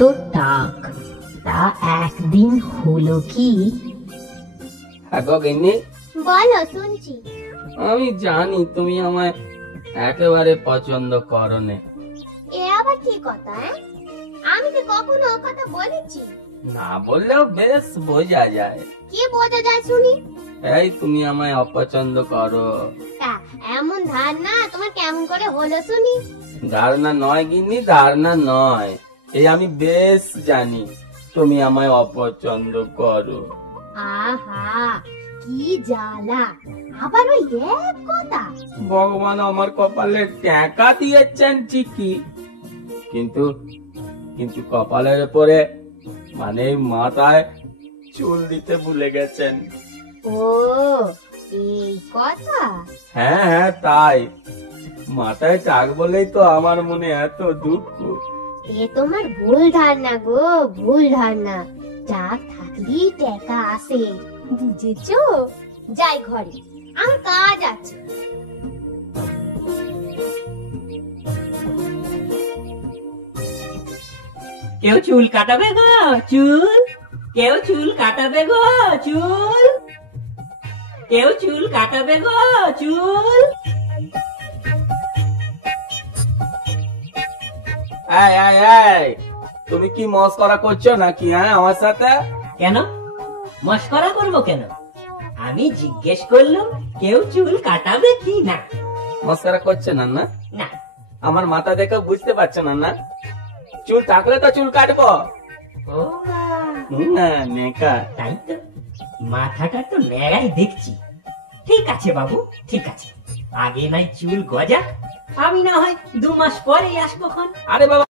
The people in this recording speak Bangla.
তো টাক তা একদিন হলো কি? গিন্নি, বলো, শুনছি। আমি জানি তুমি আমায় একেবারে পছন্দ করো নে। এ আবার কি কথা? আমি তো কখনো ও কথা বলেছি? না বললেও বেশ বোঝা যায়। কি বোঝা যায় শুনি? এই তুমি আমায় অপছন্দ করো। তা এমন ধারণা তোমার কেমন করে হলো শুনি? ধারণা নয় গিন্নি, ধারণা নয়, এই আমি বেশ জানি তুমি আমায় অপছন্দ করো। আহা, কি জ্বালা! আবার ওই এক কথা। ভগবান আমার কপালে টাকা দিয়েছেন ঠিকই, কিন্তু কিন্তু কপালের উপরে মানে মাথায় চুল দিতে ভুলে গেছেন। ও, এই কথা? হ্যাঁ হ্যাঁ, তাই মাথায় টাক বলেই তো আমার মনে এত দুঃখ। এ তোমার ভুল ধারণা গো, ভুল ধারণা। টাক থাকলেই টাকা আসে, বুঝেছো? যাই ঘরে, আমার কাজ আছে। কেউ চুল কাটাবে গো? চুল কেউ চুল কাটাবে গো? চুল কেউ চুল কাটাবে গো? চুল এই এই এই, তুমি কি মস্করা করছো নাকি আমার সাথে? কেন মস্করা করবো কেন? আমি জিজ্ঞেস করলাম কেউ চুল কাটাবে কি না। মস্করা করছে না? না না, আমার মাথা দেখে বুঝতে পারছো না? চুল থাকলে তো চুল কাটবো। ও না নেকা। তাই তো, মাথাটা তো ন্যাড়াই দেখছি। ঠিক আছে বাবু, ঠিক আছে, আগে নাই চুল গজাক, আমি না হয় 2 মাস পরে আসবো খন। আরে বাবা,